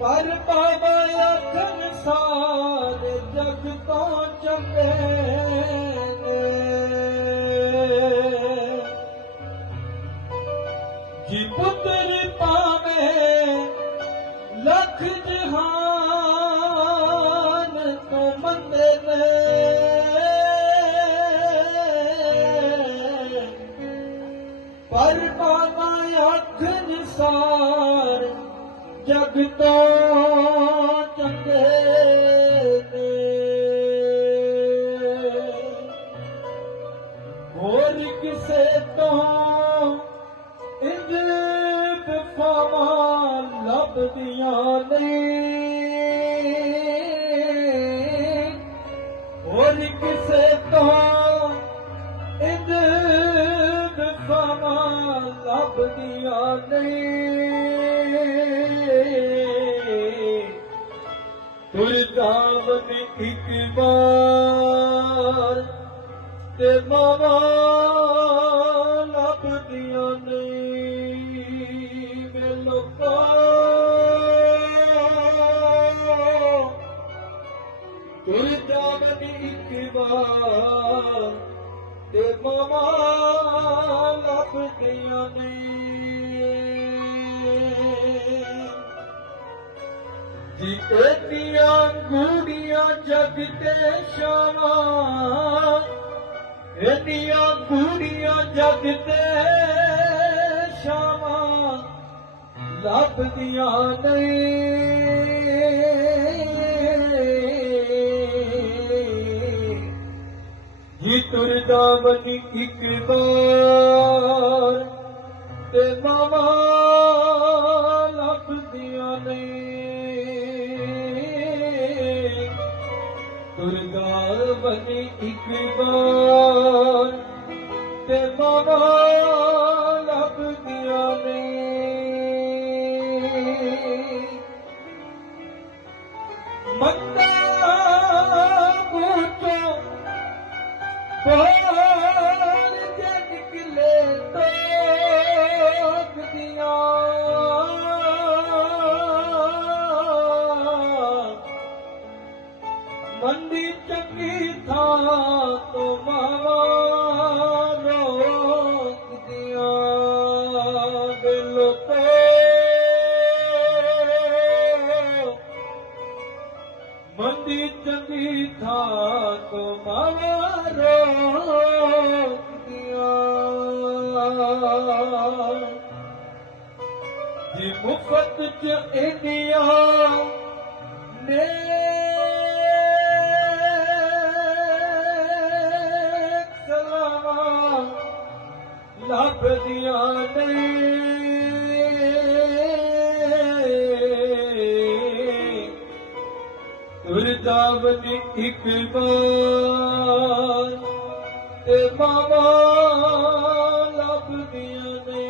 ਪਰ ਬਾਬਾ ਅੱਖਰ ਸਾਰੇ ਜਗ ਤੋਂ ਚੰਗੇ ਨੇ। ਜੀ ਪੁੱਤਰ ਪਾਵੇ ਲੱਖ ਜਹਾਂ ਪਰ ਬਾਬਾ ਅੱਖ ਨਿਸਾਰ, ਜਗ ਤੋਂ ਚੰਗੇ ਨੇ। ਹੋਰ ਕਿਸੇ ਤੋਂ ਇੰਜ ਦਫਾਵਾਂ ਲੱਭਦੀਆਂ ਨਹੀਂ। ਹੋਰ ਕਿਸੇ ਤੋਂ ਦਫਾਵਾਂ ਲੱਭਦੀਆਂ ਨਹੀਂ। ਤੁਰ ਜਾਵਨ ਇੱਕ ਵਾਰ ਤੇ ਮਾਵਾ ਲੱਭਦੀਆਂ ਨਹੀਂ। ਵੇ ਲੋਕੋ ਤੁਰ ਇੱਕ ਵਾਰ ਤੇ ਮਾਵਾ ਲੱਭਦੀਆਂ ਨਹੀਂ ਜੀ ਇਹਦੀਆਂ ਗੂੜੀਆਂ ਜਗ ਤੇ ਸ਼ਾਵਾਂ ਇਹਦੀਆਂ ਗੂੜੀਆਂ ਜਗ ਤੇ ਸ਼ਾਵਾਂ ਲੱਭਦੀਆਂ ਨਹੀਂ। ਤੁਰਦਾ ਬਣੀ ਇੱਕ ਵਾਰ ਤੇ ਮਾਵਾ ਲੱਭਦੀਆਂ ਨਹੀਂ ਤੁਰਦਾ ਬਣੀ ਇੱਕ ਵਾਰ ਤੇ ਮਾਵਾ मंदी चकी था तो मंदी चमी था तो मावारीअ जे मुफ़त च इंडिया ਲੱਭਦੀਆਂ ਨਹੀਂ। ਤੁਰਦਾਵਨ ਇੱਕ ਵਾਰ ਤੇ ਮਾਵਾ ਲੱਭਦੀਆਂ